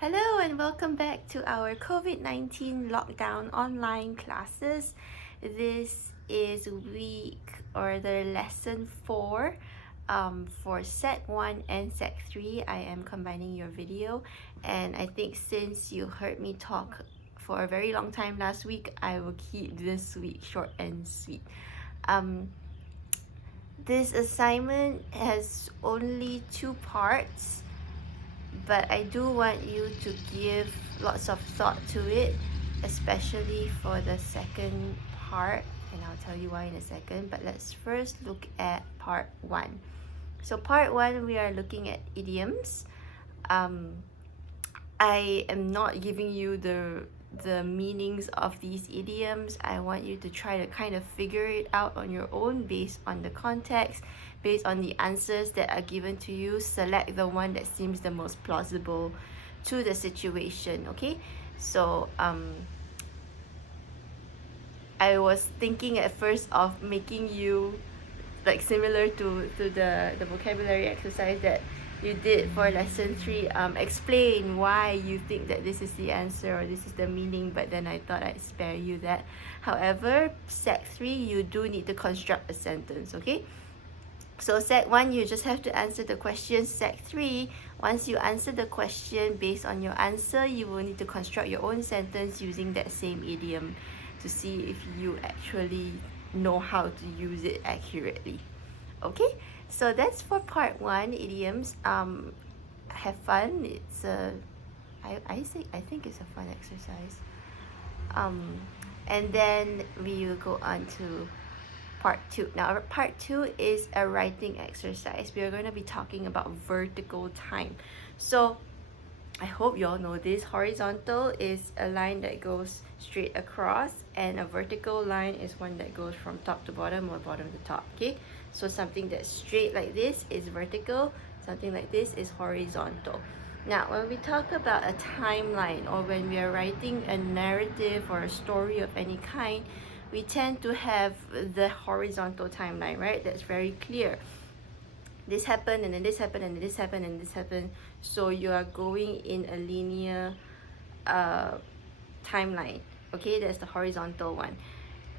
Hello and welcome back to our COVID-19 lockdown online classes. This is week or the lesson 4 for set 1 and set 3. I am combining your video, and I think since you heard me talk for a very long time last week, I will keep this week short and sweet. This assignment has only 2 parts, but I do want you to give lots of thought to it, especially for the second part, and I'll tell you why in a second. But let's first look at part 1. So part 1, we are looking at idioms. I am not giving you the meanings of these idioms. I want you to try to kind of figure it out on your own based on the context, based on the answers that are given to you. Select the one that seems the most plausible to the situation, okay? So I was thinking at first of making you like similar to the vocabulary exercise that you did for lesson 3, explain why you think that this is the answer or this is the meaning, but then I thought I'd spare you that. However, set 3, you do need to construct a sentence, okay? So set 1, you just have to answer the question. Set 3, once you answer the question, based on your answer, you will need to construct your own sentence using that same idiom to see if you actually know how to use it accurately. Okay, so that's for part 1, idioms. Have fun. It's I think it's a fun exercise. And then we will go on to part 2. Now part 2 is a writing exercise. We are going to be talking about vertical time. So I hope you all know this. Horizontal is a line that goes straight across, and a vertical line is one that goes from top to bottom or bottom to top, okay? So something that's straight like this is vertical, something like this is horizontal. Now, when we talk about a timeline, or when we are writing a narrative or a story of any kind, we tend to have the horizontal timeline, right? That's very clear. This happened, and then this happened, and this happened, and this happened. So you are going in a linear timeline, okay? That's the horizontal one,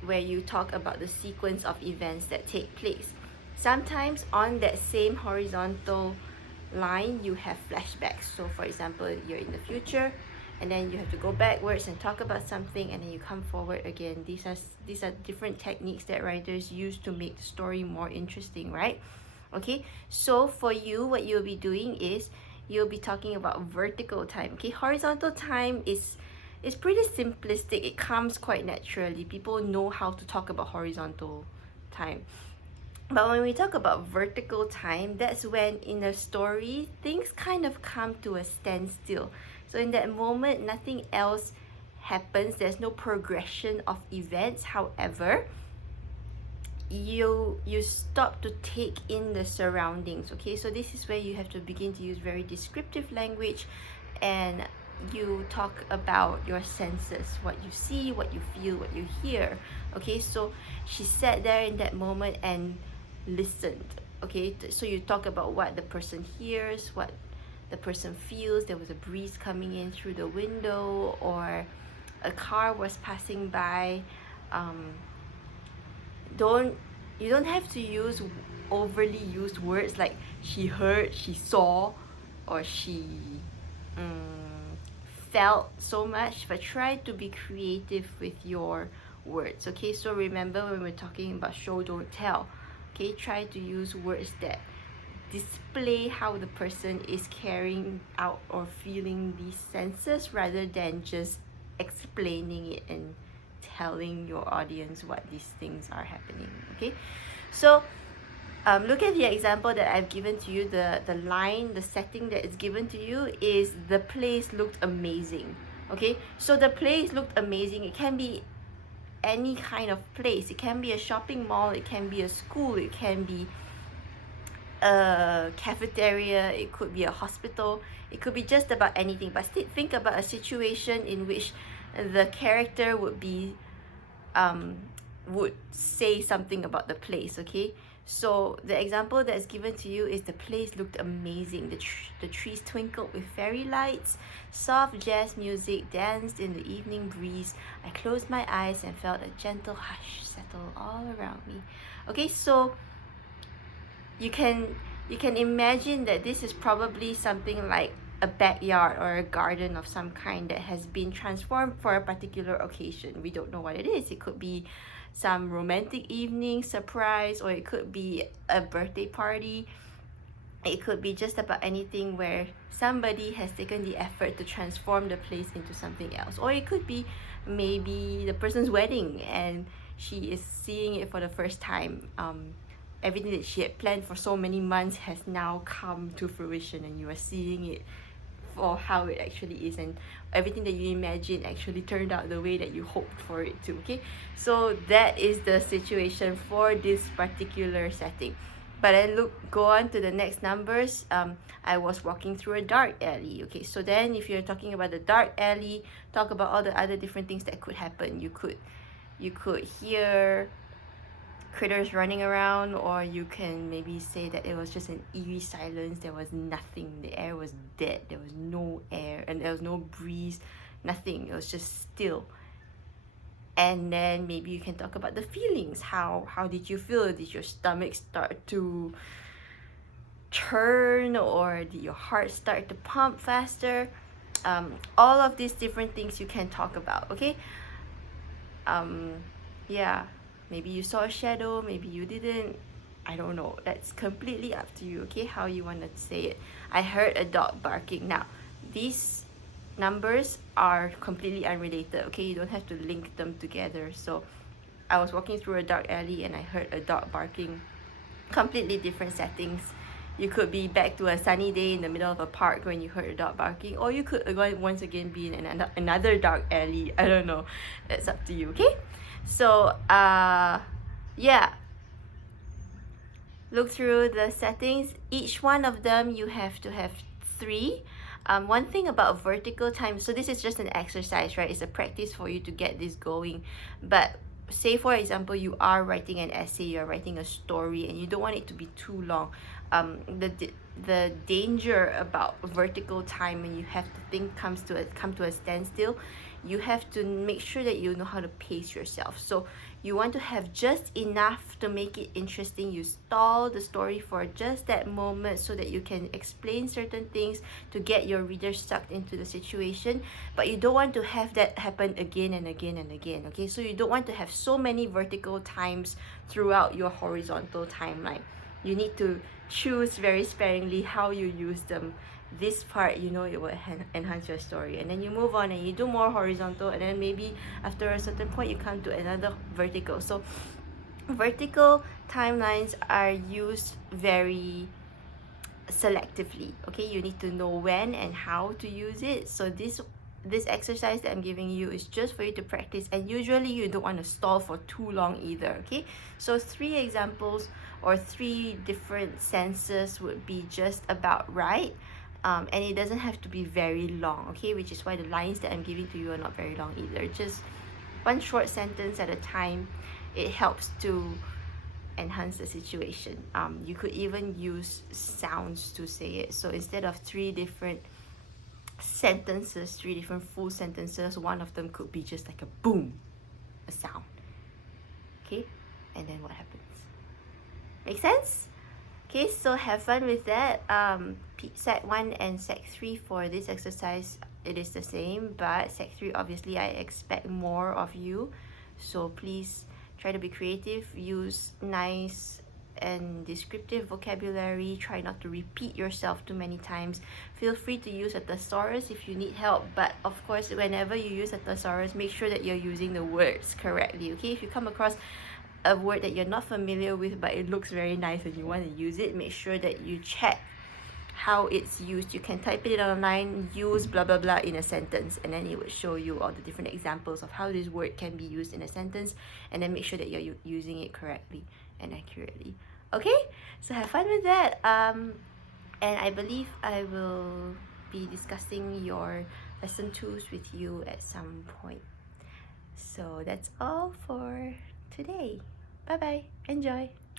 where you talk about the sequence of events that take place. Sometimes on that same horizontal line, you have flashbacks. So for example, you're in the future, and then you have to go backwards and talk about something, and then you come forward again. These are different techniques that writers use to make the story more interesting, right? Okay, so for you, what you'll be doing is you'll be talking about vertical time. Okay, horizontal time is pretty simplistic. It comes quite naturally. People know how to talk about horizontal time. But when we talk about vertical time, that's when in a story things kind of come to a standstill. So in that moment, nothing else happens. There's no progression of events. However, you stop to take in the surroundings, okay? So this is where you have to begin to use very descriptive language, and you talk about your senses, what you see, what you feel, what you hear, okay? So she sat there in that moment and listened, okay? So you talk about what the person hears, what the person feels. There was a breeze coming in through the window, or a car was passing by. You don't have to use overly used words like she heard, she saw, or she felt so much, but try to be creative with your words, okay? So remember, when we're talking about show don't tell, okay, try to use words that display how the person is carrying out or feeling these senses, rather than just explaining it and telling your audience what these things are happening, okay? So look at the example that I've given to you. The line, the setting that is given to you is the place looked amazing, okay? So the place looked amazing. It can be any kind of place. It can be a shopping mall, it can be a school, it can be a cafeteria, it could be a hospital, it could be just about anything. But think about a situation in which the character would say something about the place, okay? So the example that's given to you is the place looked amazing. The trees twinkled with fairy lights, soft jazz music danced in the evening breeze. I closed my eyes and felt a gentle hush settle all around me. Okay, so you can imagine that this is probably something like a backyard or a garden of some kind that has been transformed for a particular occasion. We don't know what it is. It could be some romantic evening surprise, or it could be a birthday party. It could be just about anything where somebody has taken the effort to transform the place into something else. Or it could be maybe the person's wedding and she is seeing it for the first time. Everything that she had planned for so many months has now come to fruition, and you are seeing it for how it actually is, and everything that you imagine actually turned out the way that you hoped for it to. Okay, so that is the situation for this particular setting. But then go on to the next numbers. I was walking through a dark alley. Okay, so then if you're talking about the dark alley, talk about all the other different things that could happen. You could hear critters running around, or you can maybe say that it was just an eerie silence. There was nothing. The air was dead. There was no air and there was no breeze, nothing. It was just still. And then maybe you can talk about the feelings. How did you feel? Did your stomach start to churn, or did your heart start to pump faster? All of these different things you can talk about. Okay, yeah, maybe you saw a shadow, maybe you didn't. I don't know, that's completely up to you. Okay, how you want to say it. I heard a dog barking. Now these numbers are completely unrelated. Okay, you don't have to link them together. So I was walking through a dark alley and I heard a dog barking. Completely different settings. You could be back to a sunny day in the middle of a park when you heard a dog barking, or you could once again be in another dark alley. I don't know, that's up to you. Okay, so yeah, look through the settings. Each one of them you have to have 3. One thing about vertical time, so this is just an exercise, right? It's a practice for you to get this going. But say for example, you are writing an essay, you're writing a story, and you don't want it to be too long. The danger about vertical time when you have to think come to a standstill, you have to make sure that you know how to pace yourself. So you want to have just enough to make it interesting. You stall the story for just that moment so that you can explain certain things to get your reader sucked into the situation, but you don't want to have that happen again and again and again. Okay, so you don't want to have so many vertical times throughout your horizontal timeline. You need to choose very sparingly how you use them. This part, you know, it will enhance your story, and then you move on and you do more horizontal, and then maybe after a certain point you come to another vertical. So vertical timelines are used very selectively. Okay, you need to know when and how to use it. So this exercise that I'm giving you is just for you to practice, and usually you don't want to stall for too long either. Okay, so 3 examples or 3 different senses would be just about right. And it doesn't have to be very long, okay, which is why the lines that I'm giving to you are not very long either. Just one short sentence at a time. It helps to enhance the situation. You could even use sounds to say it. So instead of 3 different sentences, 3 different full sentences, one of them could be just like a boom, a sound. Okay, and then what happens? Make sense? Okay, so have fun with that. Sec 1 and Sec 3 for this exercise, it is the same, but Sec 3 obviously I expect more of you. So please try to be creative, use nice and descriptive vocabulary, try not to repeat yourself too many times. Feel free to use a thesaurus if you need help, but of course whenever you use a thesaurus, make sure that you're using the words correctly. Okay, if you come across a word that you're not familiar with but it looks very nice and you want to use it, make sure that you check how it's used. You can type it online, use blah blah blah in a sentence, and then it would show you all the different examples of how this word can be used in a sentence, and then make sure that you're using it correctly and accurately. Okay, so have fun with that. And I believe I will be discussing your lesson 2s with you at some point. So that's all for today. Bye bye. Enjoy.